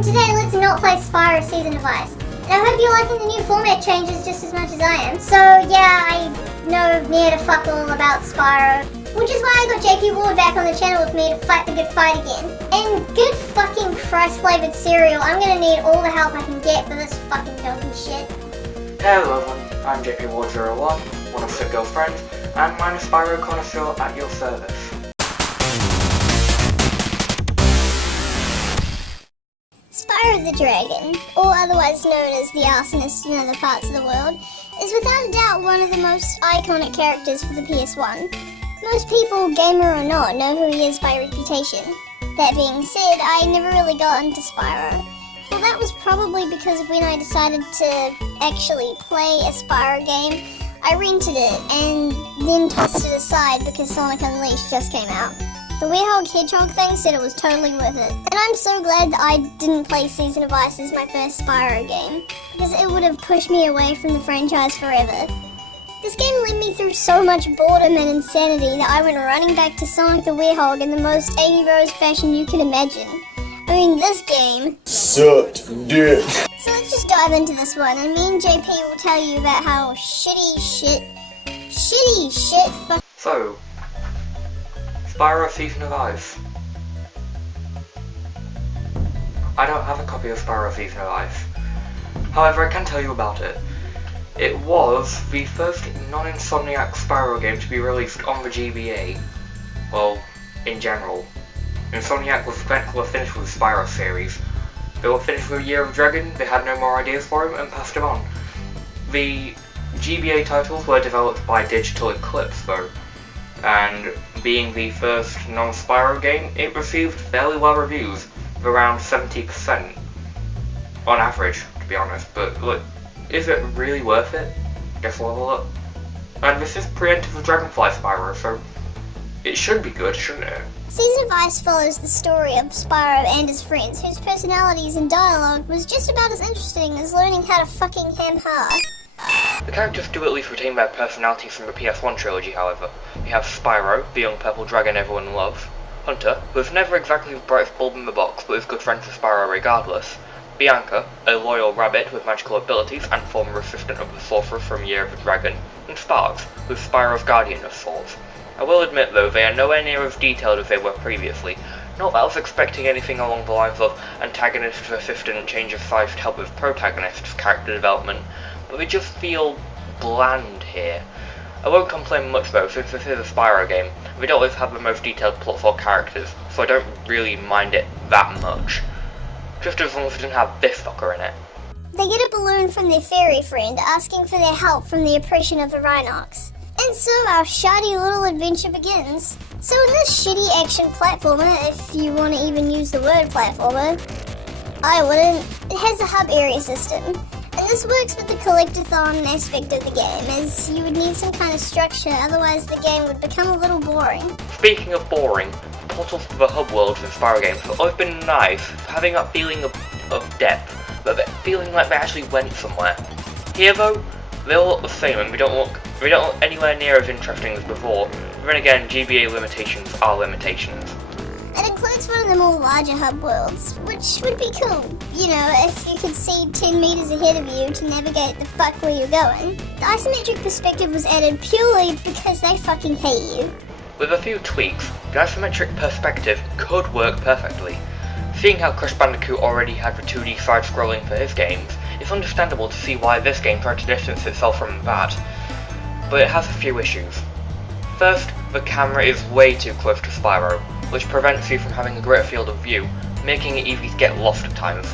and today let's not play Spyro Season of Ice. And I hope you're liking the new format changes just as much as I am. So yeah, I know near to fuck all about Spyro, which is why I got JPward back on the channel with me to fight the good fight again. And good fucking Christ-flavored cereal, I'm gonna need all the help I can get for this fucking donkey shit. Hello everyone, I'm JPward01, one of Fit Girlfriends, and I'm a Spyro connoisseur at your service. Spyro the Dragon, or otherwise known as the Arsonist in other parts of the world, is without a doubt one of the most iconic characters for the PS1. Most people, gamer or not, know who he is by reputation. That being said, I never really got into Spyro. Well, that was probably because when I decided to actually play a Spyro game, I rented it and then tossed it aside because Sonic Unleashed just came out. The Hedgehog thing said it was totally worth it, and I'm so glad that I didn't play Season of Ice as my first Spyro game, because it would have pushed me away from the franchise forever. This game led me through so much boredom and insanity that I went running back to Sonic the Hedgehog in the most 80s fashion you can imagine. I mean, this game sucked dick. So let's just dive into this one, and me and JP will tell you about how shitty shit So, Spyro Season of Ice. I don't have a copy of Spyro Season of Ice. However, I can tell you about it. It was the first non-Insomniac Spyro game to be released on the GBA. Well, in general. Insomniac were finished with the Spyro series. They were finished with Year of Dragon, they had no more ideas for him, and passed him on. The GBA titles were developed by Digital Eclipse though, and being the first non-Spyro game, it received fairly well reviews of around 70% on average, to be honest. But look, is it really worth it? Guess we'll level up. And this is preemptive of Dragonfly Spyro, so it should be good, shouldn't it? Season of Ice follows the story of Spyro and his friends, whose personalities and dialogue was just about as interesting as learning how to fucking ham-ha. The characters do at least retain their personalities from the PS1 trilogy, however. We have Spyro, the young purple dragon everyone loves, Hunter, who is never exactly the brightest bulb in the box but is good friends with Spyro regardless, Bianca, a loyal rabbit with magical abilities and former assistant of the sorcerer from Year of the Dragon, and Sparks, who's Spyro's guardian of sorts. I will admit though, they are nowhere near as detailed as they were previously. Not that I was expecting anything along the lines of antagonist to assistant change of size to help with protagonist's character development, but they just feel bland here. I won't complain much though, since this is a Spyro game. We don't always have the most detailed plots or characters, so I don't really mind it that much. Just as long as it didn't have this fucker in it. They get a balloon from their fairy friend asking for their help from the oppression of the Rhinox. And so our shoddy little adventure begins. So in this shitty action platformer, if you want to even use the word platformer, I wouldn't, it has a hub area system. And this works with the collectathon aspect of the game, as you would need some kind of structure, otherwise the game would become a little boring. Speaking of boring, portals to the hub worlds in Spyro games have always been nice, having that feeling of depth, but feeling like they actually went somewhere. Here though, they all look the same and we don't look anywhere near as interesting as before. But then again, GBA limitations are limitations. It includes one of the more larger hub worlds, which would be cool, you know, if you could see 10 meters ahead of you to navigate the fuck where you're going. The isometric perspective was added purely because they fucking hate you. With a few tweaks, the isometric perspective could work perfectly. Seeing how Crash Bandicoot already had the 2D side-scrolling for his games, it's understandable to see why this game tried to distance itself from that. But it has a few issues. First, the camera is way too close to Spyro, which prevents you from having a greater field of view, making it easy to get lost at times.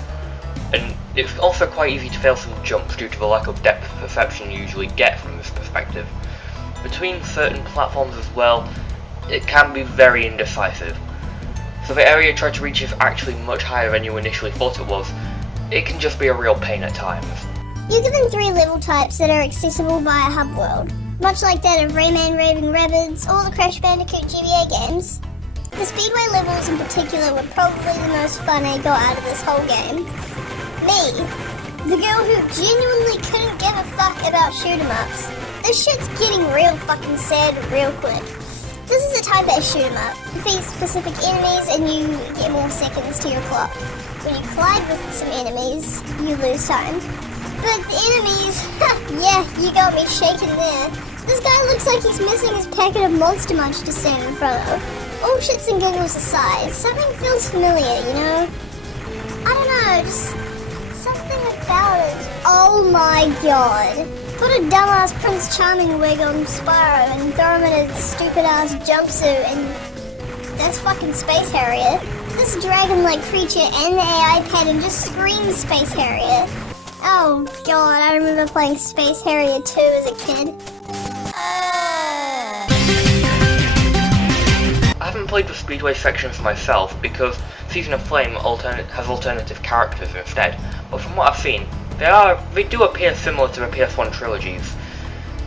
And it's also quite easy to fail some jumps due to the lack of depth of perception you usually get from this perspective. Between certain platforms as well, it can be very indecisive. So the area you try to reach is actually much higher than you initially thought it was. It can just be a real pain at times. You're given 3 level types that are accessible via hub world, much like that of Rayman Raving Rabbids or the Crash Bandicoot GBA games. The Speedway levels in particular were probably the most fun I got out of this whole game. Me, the girl who genuinely couldn't give a fuck about shoot 'em ups. This shit's getting real fucking sad real quick. This is a type A shoot 'em up. Defeat specific enemies and you get more seconds to your clock. When you collide with some enemies, you lose time. But the enemies, yeah, you got me shaking there. This guy looks like he's missing his packet of Monster Munch to stand in front of. All shits and giggles aside, something feels familiar, you know? I don't know, just something about it. Oh my god. Put a dumbass Prince Charming wig on Spyro and throw him in a stupid ass jumpsuit and that's fucking Space Harrier. This dragon-like creature and the AI pattern just screams Space Harrier. Oh god, I remember playing Space Harrier 2 as a kid. I haven't played the Speedway sections myself because Season of Flame has alternative characters instead, but from what I've seen, they do appear similar to the PS1 trilogies.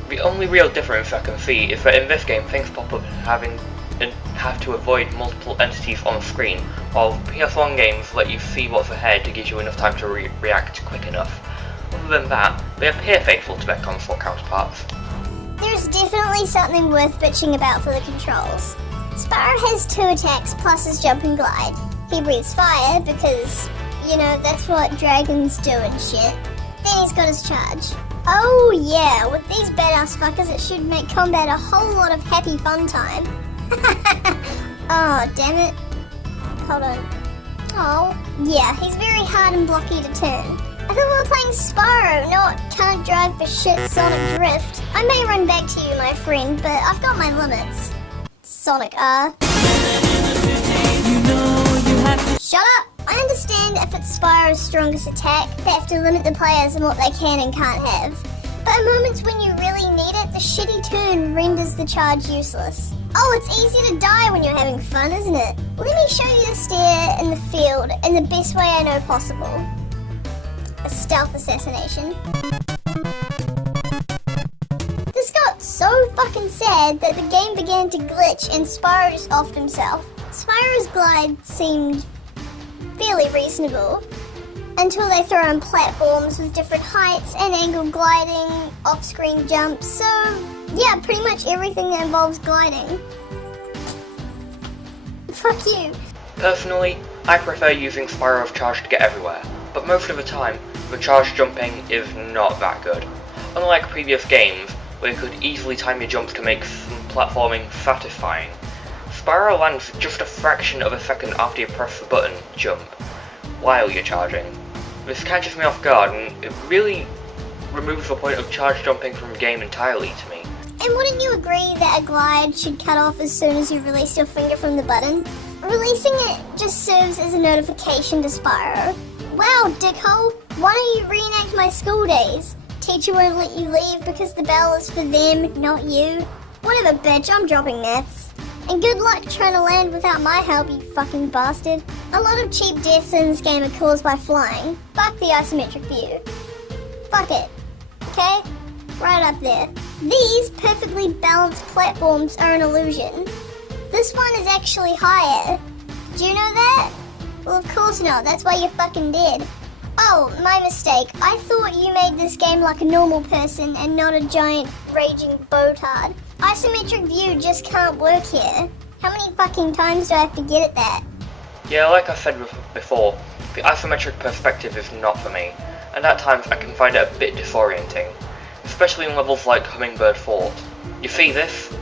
The only real difference I can see is that in this game things pop up and have to avoid multiple entities on screen, while PS1 games let you see what's ahead to give you enough time to react quick enough. Other than that, they appear faithful to their console counterparts. There's definitely something worth bitching about for the controls. Spyro has 2 attacks plus his jump and glide. He breathes fire because, you know, that's what dragons do and shit. Then he's got his charge. Oh yeah, with these badass fuckers it should make combat a whole lot of happy fun time. Oh, damn it. Hold on. Oh, yeah, he's very hard and blocky to turn. I thought we were playing Spyro, not can't drive for shit Sonic Drift. I may run back to you, my friend, but I've got my limits. Sonic R. Shut up! I understand if it's Spyro's strongest attack, they have to limit the players in what they can and can't have. But at moments when you really need it, the shitty turn renders the charge useless. Oh, it's easy to die when you're having fun, isn't it? Let me show you the stair in the field in the best way I know possible. A stealth assassination. This got so fucking sad that the game began to glitch and Spyro just offed himself. Spyro's glide seemed fairly reasonable until they throw in platforms with different heights and angle gliding, off-screen jumps, so yeah, pretty much everything that involves gliding. Fuck you. Personally, I prefer using Spyro's charge to get everywhere, but most of the time, the charge jumping is not that good. Unlike previous games, where you could easily time your jumps to make some platforming satisfying, Spyro lands just a fraction of a second after you press the button, jump, while you're charging. This catches me off guard and it really removes the point of charge jumping from the game entirely to me. And wouldn't you agree that a glide should cut off as soon as you release your finger from the button? Releasing it just serves as a notification to Spyro. Wow, dickhole, why don't you reenact my school days? Teacher won't let you leave because the bell is for them, not you. Whatever, bitch, I'm dropping maths. And good luck trying to land without my help, you fucking bastard. A lot of cheap deaths in this game are caused by flying. Fuck the isometric view. Fuck it. Okay? Right up there. These perfectly balanced platforms are an illusion. This one is actually higher. Do you know that? Well, of course not. That's why you're fucking dead. Oh, my mistake. I thought you made this game like a normal person and not a giant raging botard. Isometric view just can't work here. How many fucking times do I have to get at that? Yeah, like I said before, the isometric perspective is not for me, and at times I can find it a bit disorienting, especially in levels like Hummingbird Fort. You see this?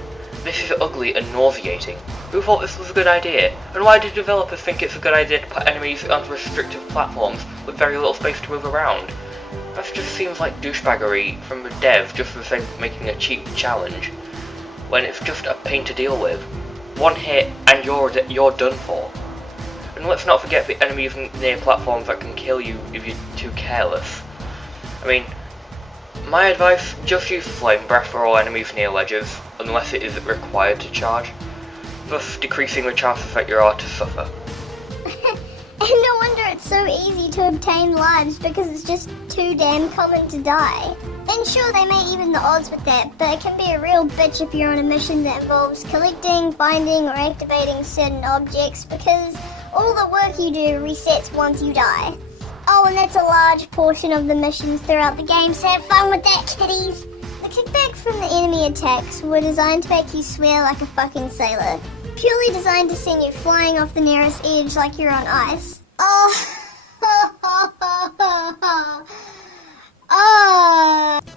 This is ugly and nauseating. Who thought this was a good idea? And why did developers think it's a good idea to put enemies onto restrictive platforms with very little space to move around? That just seems like douchebaggery from the devs just for the sake of making a cheap challenge, when it's just a pain to deal with. One hit and you're done for. And let's not forget the enemies near platforms that can kill you if you're too careless. I mean, my advice, just use Flame Breath for all enemies near ledges, unless it is required to charge, thus decreasing the chances that you are to suffer. And no wonder it's so easy to obtain lives, because it's just too damn common to die. And sure, they may even the odds with that, but it can be a real bitch if you're on a mission that involves collecting, finding, or activating certain objects, because all the work you do resets once you die. Oh, and that's a large portion of the missions throughout the game, so have fun with that, kiddies! The The kickback from the enemy attacks were designed to make you swear like a fucking sailor. Purely designed to send you flying off the nearest edge like you're on ice. Oh.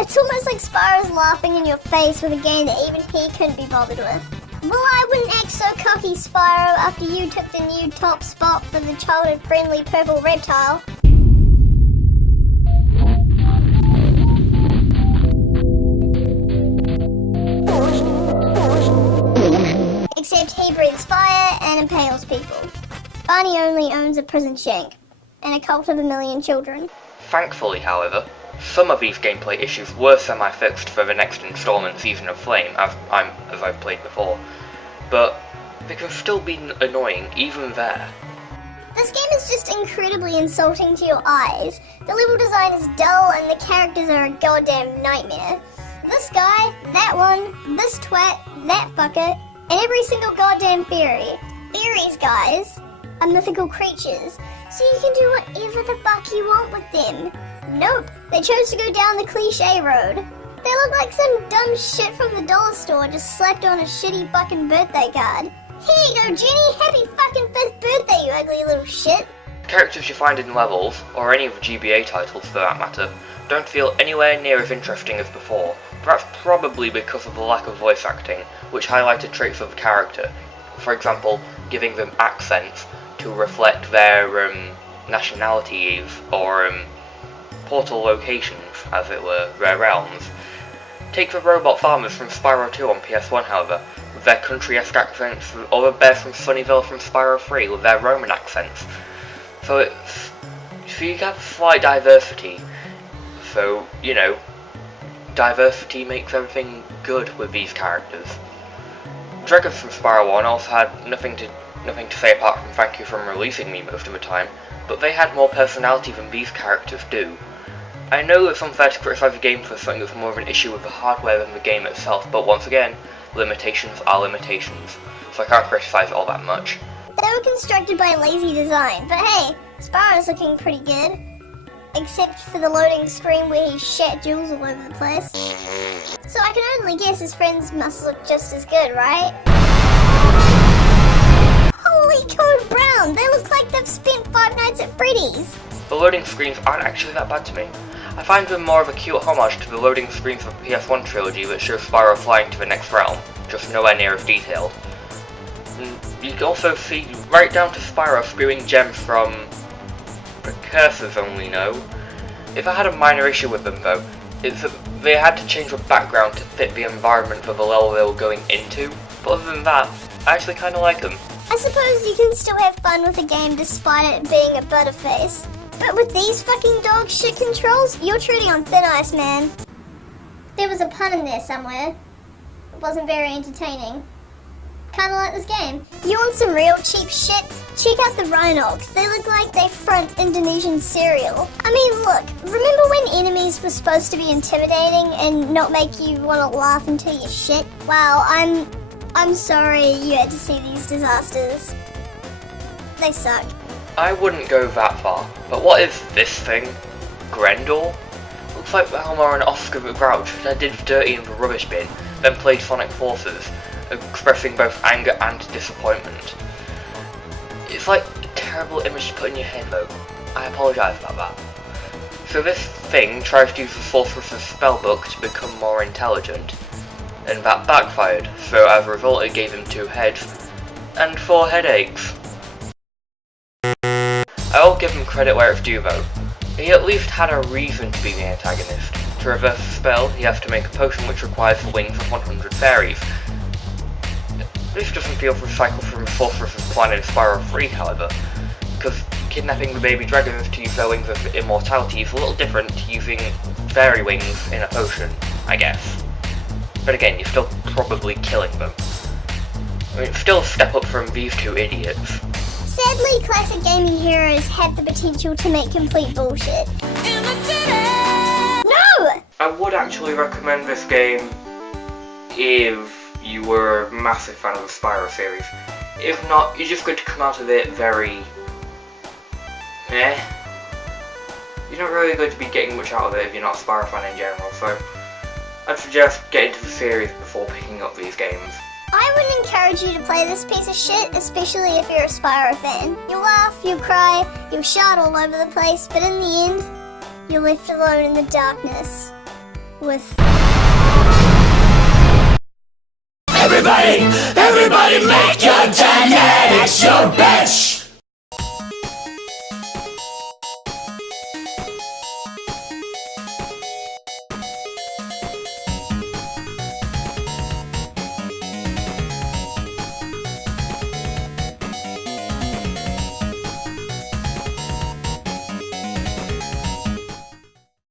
It's almost like Spyro's laughing in your face with a game that even he couldn't be bothered with. Well, I wouldn't act so cocky, Spyro, after you took the new top spot for the childhood-friendly purple reptile. Except he breathes fire and impales people. Barney only owns a prison shank and a cult of 1 million children. Thankfully, however, some of these gameplay issues were semi-fixed for the next installment, Season of Flame, as I've played before, but they can still be annoying even there. This game is just incredibly insulting to your eyes. The level design is dull and the characters are a goddamn nightmare. This guy, that one, this twat, that fucker, and every single goddamn fairy. Fairies, guys, are mythical creatures, so you can do whatever the fuck you want with them. Nope, they chose to go down the cliche road. They look like some dumb shit from the dollar store just slapped on a shitty fucking birthday card. Here you go, Jenny, happy fucking 5th birthday, you ugly little shit. Characters you find in levels, or any of the GBA titles for that matter, don't feel anywhere near as interesting as before. That's probably because of the lack of voice acting, which highlighted traits of the character. For example, giving them accents to reflect their nationalities or portal locations, as it were, their realms. Take the robot farmers from Spyro 2 on PS1, however, with their country-esque accents, or the bears from Sunnyvale from Spyro 3 with their Roman accents. So you have slight diversity. So, you know, diversity makes everything good with these characters. Dragons from Spyro 1 also had nothing to say apart from thank you for releasing me most of the time, but they had more personality than these characters do. I know it's unfair to criticise the game for something that's more of an issue with the hardware than the game itself, but once again, limitations are limitations, so I can't criticise it all that much. They were constructed by lazy design, but hey, Spyro's looking pretty good. Except for the loading screen where he shat jewels all over the place. So I can only guess his friends must look just as good, right? Holy code brown! They look like they've spent 5 nights at Freddy's! The loading screens aren't actually that bad to me. I find them more of a cute homage to the loading screens of the PS1 trilogy that show Spyro flying to the next realm, just nowhere near as detailed. You can also see right down to Spyro spewing gems from precursors only know. If I had a minor issue with them though, it's that they had to change the background to fit the environment of the level they were going into, but other than that, I actually kinda like them. I suppose you can still have fun with a game despite it being a butterface. But with these fucking dog shit controls, you're treading on thin ice, man. There was a pun in there somewhere. It wasn't very entertaining. Kinda like this game. You want some real cheap shit? Check out the Rhinox. They look like they front Indonesian cereal. I mean, look, remember when enemies were supposed to be intimidating and not make you want to laugh until you shit? Wow, I'm sorry you had to see these disasters. They suck. I wouldn't go that far, but what is this thing? Grendel? Looks like Elmer and Oscar the Grouch that did dirty in the rubbish bin, then played Sonic Forces, expressing both anger and disappointment. It's like a terrible image to put in your head though. I apologise about that. So this thing tries to use the Sorcerer's spellbook to become more intelligent, and that backfired, so as a result it gave him 2 heads and 4 headaches. I will give him credit where it's due though. He at least had a reason to be the antagonist. To reverse the spell, he has to make a potion which requires the wings of 100 fairies. This doesn't feel recycled from the Sorcerer's plan in Spyro 3, however, because kidnapping the baby dragons to use their wings of immortality is a little different to using fairy wings in a potion, I guess. But again, you're still probably killing them. I mean, it's still a step up from these 2 idiots. Sadly, classic gaming heroes have the potential to make complete bullshit. In the city! No! I would actually recommend this game if you were a massive fan of the Spyro series. If not, you're just going to come out of it very... eh. You're not really going to be getting much out of it if you're not a Spyro fan in general, so... I'd suggest getting to the series before picking up these games. I would encourage you to play this piece of shit, especially if you're a Spyro fan. You'll laugh, you'll cry, you'll shout all over the place, but in the end, you're left alone in the darkness with... Everybody make your dynamics your bitch!